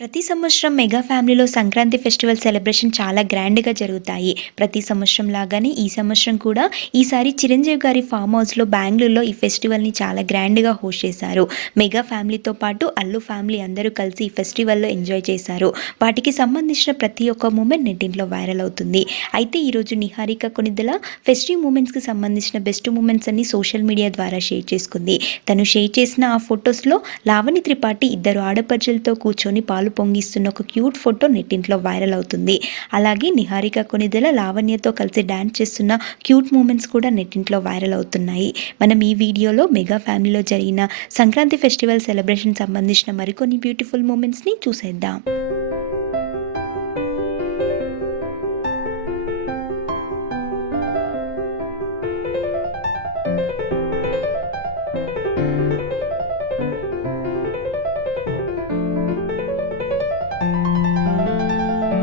ప్రతి సంవత్సరం మెగా ఫ్యామిలీలో సంక్రాంతి ఫెస్టివల్ సెలబ్రేషన్ చాలా గ్రాండ్‌గా జరుగుతాయి. ప్రతి సంవత్సరం లాగానే ఈ సంవత్సరం కూడా ఈసారి చిరంజీవి గారి ఫామ్ హౌస్‌లో బెంగుళూరులో ఈ ఫెస్టివల్‌ని చాలా గ్రాండ్‌గా హోస్ట్ చేశారు. మెగా ఫ్యామిలీతో పాటు అల్లు ఫ్యామిలీ అందరూ కలిసి ఈ ఫెస్టివల్‌లో ఎంజాయ్ చేశారు. వాటికి సంబంధించిన ప్రతి ఒక్క మూమెంట్ నెట్టింట్లో వైరల్ అవుతుంది. అయితే ఈరోజు నిహారిక కొణిదెల ఫెస్టివ్ మూమెంట్స్‌కి సంబంధించిన బెస్ట్ మూమెంట్స్ అన్ని సోషల్ మీడియా ద్వారా షేర్ చేసుకుంది. తను షేర్ చేసిన ఆ ఫొటోస్‌లో లావణ్య త్రిపాఠి ఇద్దరు ఆడపడుచులతో కూర్చొని పాలు పొంగిస్తున్న ఒక క్యూట్ ఫోటో నెట్టింట్లో వైరల్ అవుతుంది. అలాగే నిహారిక కొణిదెల లావణ్యతో కలిసి డాన్స్ చేస్తున్న క్యూట్ మూమెంట్స్ కూడా నెట్టింట్లో వైరల్ అవుతున్నాయి. మనం ఈ వీడియోలో మెగా ఫ్యామిలీలో జరిగిన సంక్రాంతి ఫెస్టివల్ సెలబ్రేషన్ సంబంధించిన మరికొన్ని బ్యూటిఫుల్ మూమెంట్స్ని చూసేద్దాం.